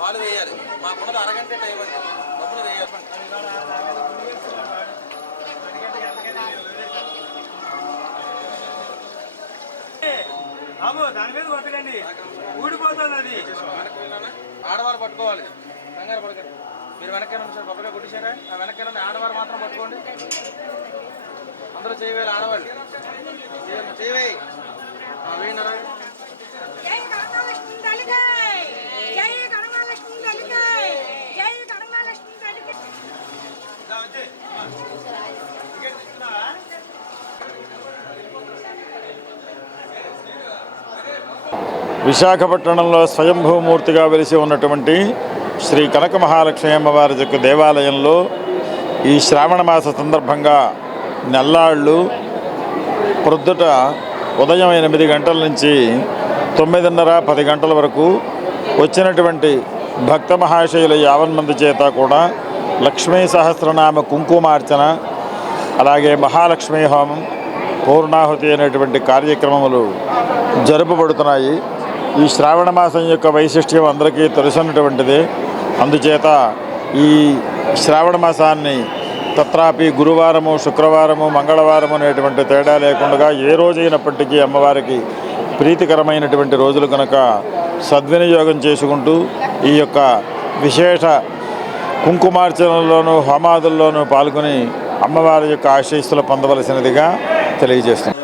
పాలు వేయాలి. మాకున్నది అరగంట టైం అండి. డబ్బులు వేయాలి. దాని మీద కొట్టకండి, ఊడిపోతుంది అది. ఆడవారు పట్టుకోవాలి, కంగారు పడకండి. మీరు వెనక్కి సార్ కొబ్బరిగా కొట్టేశారా? ఆ వెనక్కి ఆడవారు మాత్రం పట్టుకోండి. అందరూ చేయవేయాలి. ఆడవాళ్ళు చేయవేయి వేయినరా. విశాఖపట్నంలో స్వయంభూమూర్తిగా వెలిసి ఉన్నటువంటి శ్రీ కనక మహాలక్ష్మి అమ్మవారి యొక్క దేవాలయంలో ఈ శ్రావణ మాస సందర్భంగా నెల్లాళ్ళు ప్రొద్దుట ఉదయం 8 గంటల నుంచి 9:30-10 గంటల వరకు వచ్చినటువంటి భక్త మహాశయుల 50 మంది చేత కూడా లక్ష్మీ సహస్రనామ కుంకుమార్చన, అలాగే మహాలక్ష్మీ హోమం, పూర్ణాహుతి అనేటువంటి కార్యక్రమములు జరుపబడుతున్నాయి. ఈ శ్రావణ మాసం యొక్క వైశిష్ట్యం అందరికీ తెలుసున్నటువంటిదే. అందుచేత ఈ శ్రావణ మాసాన్ని తత్రాపి గురువారము, శుక్రవారము, మంగళవారము అనేటువంటి తేడా లేకుండా ఏ రోజైనప్పటికీ అమ్మవారికి ప్రీతికరమైనటువంటి రోజులు కనుక సద్వినియోగం చేసుకుంటూ ఈ యొక్క విశేష కుంకుమార్చనలోనూ హోమాదుల్లోనూ పాల్గొని అమ్మవారి యొక్క ఆశీస్సులు పొందవలసినదిగా తెలియజేస్తుంది.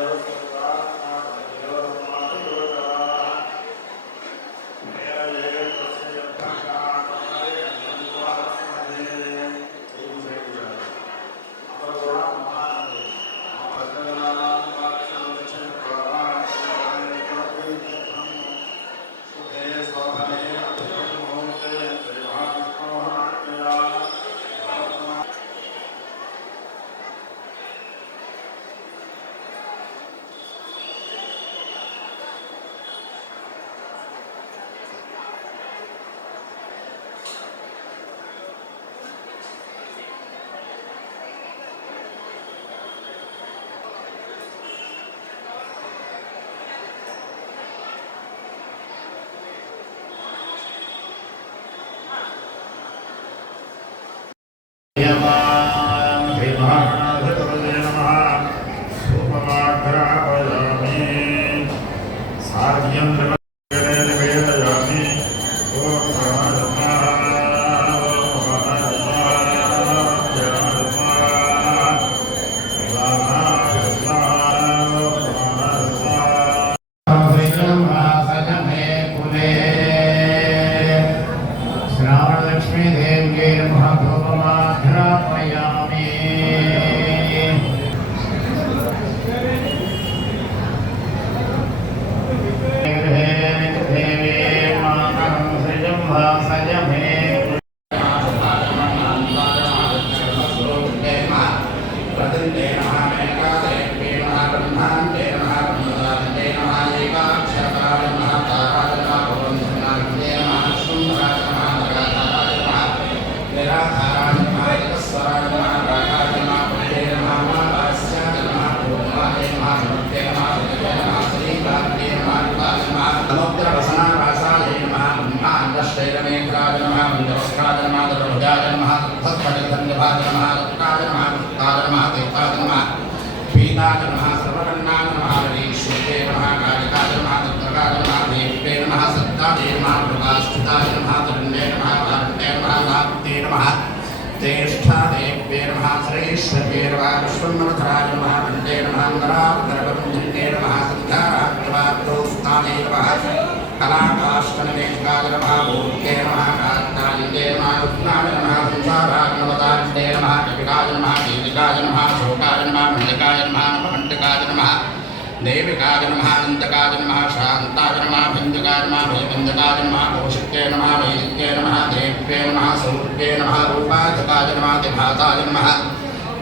देविकाय नमः अनंतकाय नमः शांताय नमः भिंजकाय नमः भयभिंजकाय नमः कौशिक्ये नमः वैदिक्ये नमः देव्ये नमः सूर्ये नमः रूपाधिकाय नमः दिभाताय नमः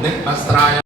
दिक्वस्त्राय